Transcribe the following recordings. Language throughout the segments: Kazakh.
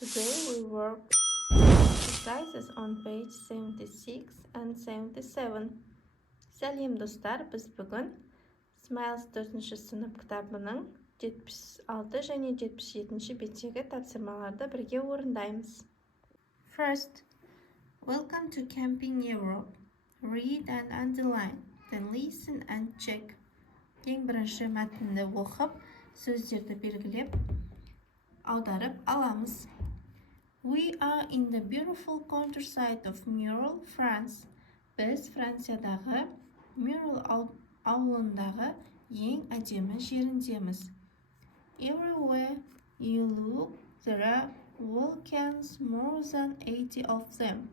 Today we work exercises on page 76 and 77. Сәлем достар, біз бүгін Smiles 4-ші сынып кітабының 76 және 77-ші беттегі тапсырмаларды бірге орындаймыз. First, welcome to Camping Europe. Read and underline, then listen and check. Ең бірінші мәтінді оқып, сөздерді белгілеп, аударып аламыз. We are in the beautiful countryside of Mural, France. Біз Франциядағы Mural ауылындағы ең әдемі жеріндеміз. Everywhere you look, there are volcanoes, more than 80 of them.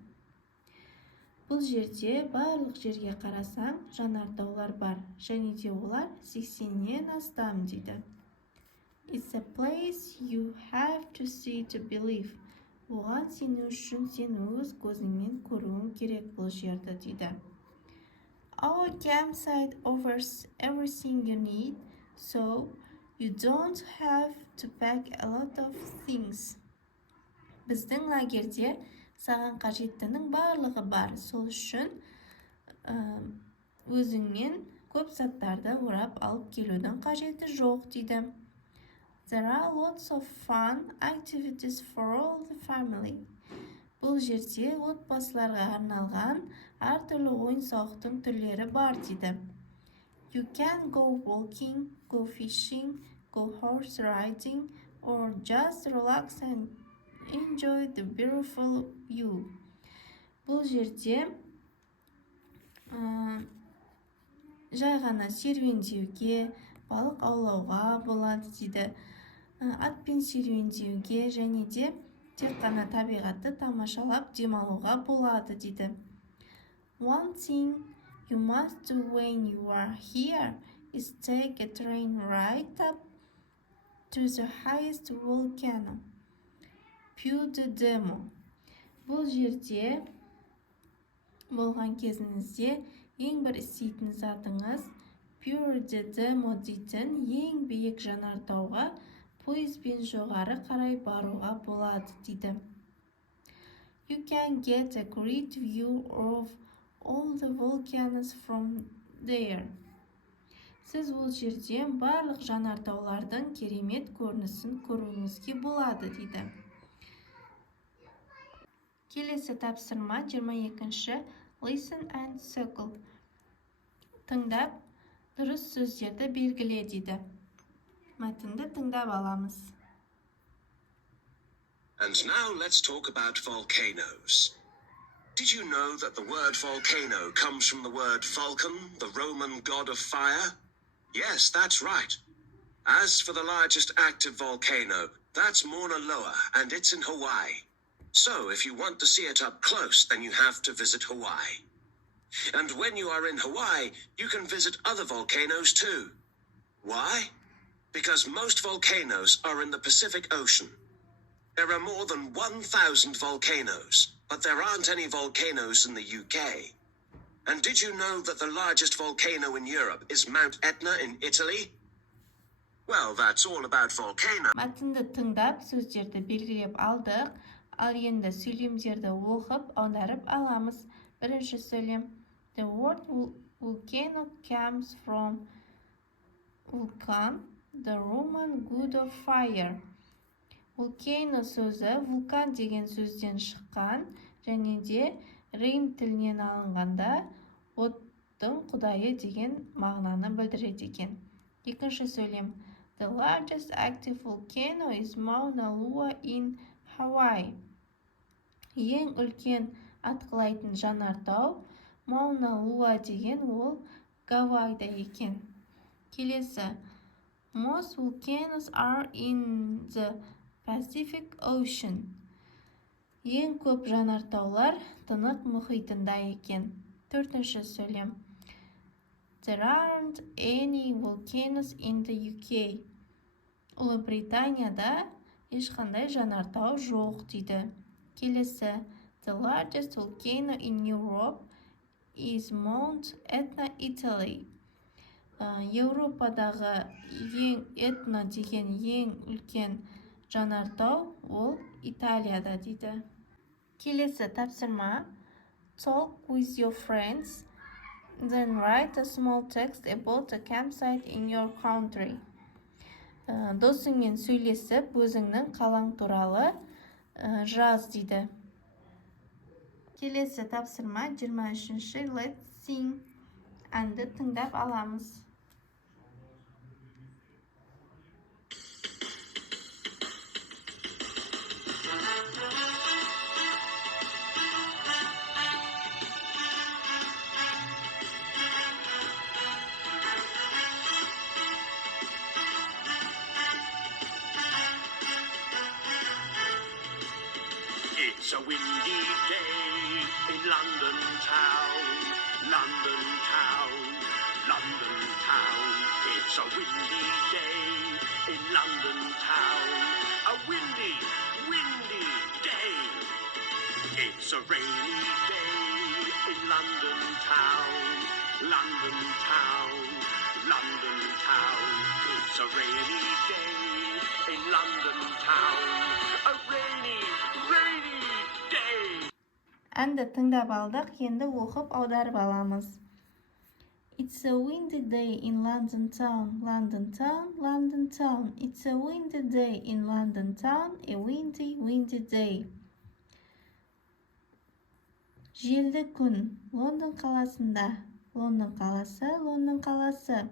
Бұл жерде барлық жерге қарасаң, жанартаулар бар, және де олар 80-нен астам дейді. It's a place you have to see to believe. Оған сену үшін сен өз көзіңмен көруің керек бұл жерді дейді. Our campsite offers everything you need, so you don't have to pack a lot of things. Біздің лагерде саған қажеттінің барлығы бар, сол үшін өзіңмен көп заттарды орап алып келудің қажеті жоқ дейді. There are lots of fun activities for all the family. Бұл жерде отбасыларға арналған әртүрлі ойын-сауықтың түрлері бар дейді. You can go walking, go fishing, go horse riding, or just relax and enjoy the beautiful view. Бұл жерде жай ғана серуендеуге, балық аулауға болады дейді. Атпен серуендеуге және де тек қана табиғатты тамашалап демалуға болады дейді. One thing you must do when you are here is take a train right up to the highest volcano. Бұл жерде болған кезіңізде ең бір істейтін затыңыз Демо дейтін ең биік жанартауға пойызбен жоғары қарай баруға болады дейді. You can get a great view of all the volcanoes from there. Сіз ол жерден барлық жанартаулардың керемет көрінісін көруіңізге болады дейді. Келесі тапсырма 22-ші Listen and circle. Тыңдап, дұрыс сөздерді белгіле дейді. Мәтінді тыңдап аламыз. And now let's talk about volcanoes. Did you know that the word volcano comes from the word Vulcan, the Roman god of fire? Yes, that's right. As for the largest active volcano, that's Mauna Loa, and it's in Hawaii. So if you want to see it up close, then you have to visit Hawaii. And when you are in Hawaii, you can visit other volcanoes too. Why? Because most volcanoes are in the Pacific Ocean. There are more than 1,000 volcanoes, but there aren't any volcanoes in the UK. And did you know that the largest volcano in Europe is Mount Etna in Italy? Well, that's all about volcanoes. Мәтінді тыңдап, сөздерді белгілеп алдық. Ал енді сөйлемдерді оқып, аударып аламыз. Бірінші сөйлем. The word volcano comes from Vulcan, the Roman god of fire. Volcano сөзі вулкан деген сөзден шыққан, және де Рим тілінен алынғанда оттың құдайы деген мағынаны білдіреді екен. Екінші сөйлем. The largest active volcano is Mauna Loa in Hawaii. Ең үлкен атқылайтын жанартау Mauna Loa деген ол Гавайда екен. Келесі. Most volcanoes are in the Pacific Ocean. Ең көп жанартаулар Тынық мұхитында екен. Төртінші сөйлем. There aren't any volcanoes in the UK. Ұлыбританияда ешқандай жанартау жоқ дейді. Келесі. The largest volcano in Europe is Mount Etna, Italy. Еуропадағы ең Этна деген ең үлкен жанартау ол Италияда дейді. Келесі тапсырма. Talk with your friends, then write a small text about a campsite in your country. Досыңмен сөйлесіп, өзіңнің қалаң туралы жаз дейді. Келесі тапсырма 23. Let's sing. Әнді тыңдап аламыз. It's a windy day in London town, London town, London town. It's a windy day in London town, a windy, windy day. It's a rainy day in London town, London town, London town. It's a rainy day in London town, a rainy, rainy day. Әнді тыңдап алдық, енді оқып аударып аламыз. It's a windy day in London town, London town, London town. It's a windy day in London town, a windy, windy day. Желді күн, Лондон қаласында. Лондон қаласы, Лондон қаласы.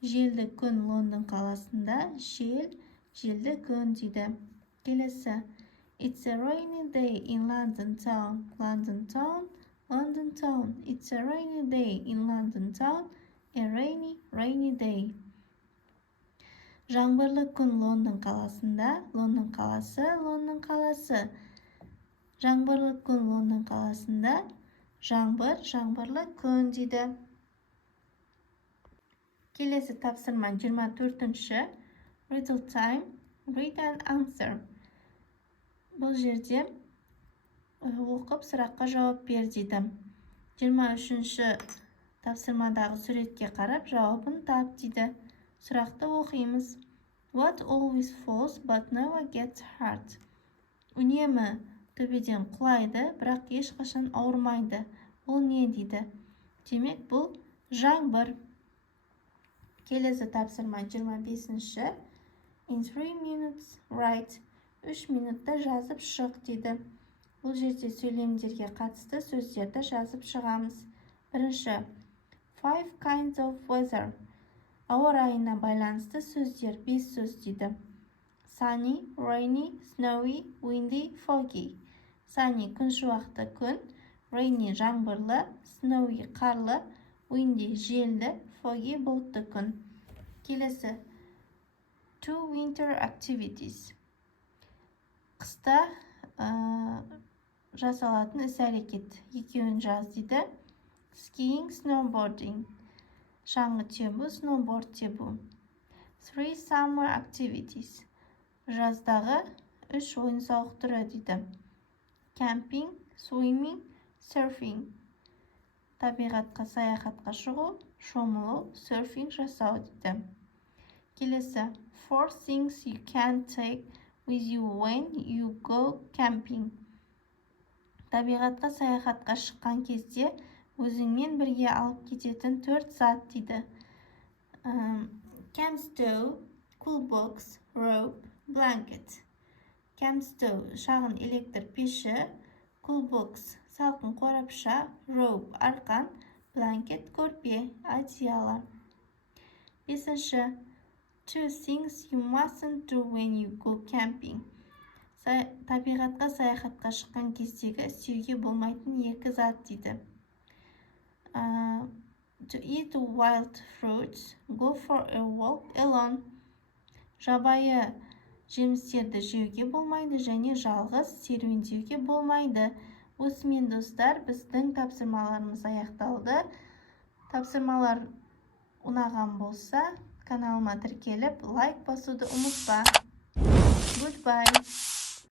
Желді күн, Лондон қаласында. Жел, желді күн дейді. Келесі. It's a rainy day in London town, London town, London town. It's a rainy day in London town, a rainy, rainy day. Жаңбырлы күн Лондон қаласында, Лондон қаласы, Лондон қаласы. Жаңбырлы күн Лондон қаласында, жаңбыр, жаңбырлы күн дейді. Келесі тапсырма 24. Riddle time, read and answer. Бұл жерде оқып сұраққа жауап бер дейді. 23-ші тапсырмадағы суретке қарап жауабын тап дейді. Сұрақты оқимыз. What always falls but never gets hurt? Үнемі төбеден құлайды, бірақ ешқашан ауырмайды. Ол не дейді? Демек, бұл жаңбыр. Келесі тапсырма 25-ші. In 3 minutes, write. 3 минутта жазып шық дейді. Бұл жерде сөйлемдерге қатысты сөздерді жазып шығамыз. Бірінші. 5 kinds of weather. Ауа райына байланысты сөздер 5 сөз дейді. Sunny, rainy, snowy, windy, foggy. Sunny күн шуақты күн, rainy жаңбырлы, snowy қарлы, windy желді, foggy бұлтты күн. Келесі. 2 winter activities. Қыста жасалатын іс-әрекет. Екеуін жаз дейді. Skiing, snowboarding. Шаңғы тебу, snowboard тебу. 3 summer activities. Жаздағы 3 ойын-сауық түрі дейді. Camping, swimming, surfing. Табиғатқа, саяхатқа шығу, шомылу, surfing жасау дейді. Келесі. 4 things you can take with you when you go camping. Табиғатқа, саяхатқа шыққан кезде өзіңмен бірге алып кететін 4 зат дейді. Camp stove, cool box, rope, blanket. Camp stove шағын электр пеші, cool box салқын қорапша, rope арқан, blanket көрпе, одеяло. 5. 2 things you mustn't do when you go camping. Табиғатқа, саяхатқа шыққан кездегі істеуге болмайтын 2 зат дейді. To eat wild fruits, go for a walk alone. Жабайы жемістерді жеуге болмайды және жалғыз серуендеуге болмайды. Осымен достар, біздің тапсырмаларымыз аяқталды. Тапсырмалар ұнаған болса, каналыма тіркеліп, лайк басуды ұмытпа. Goodbye.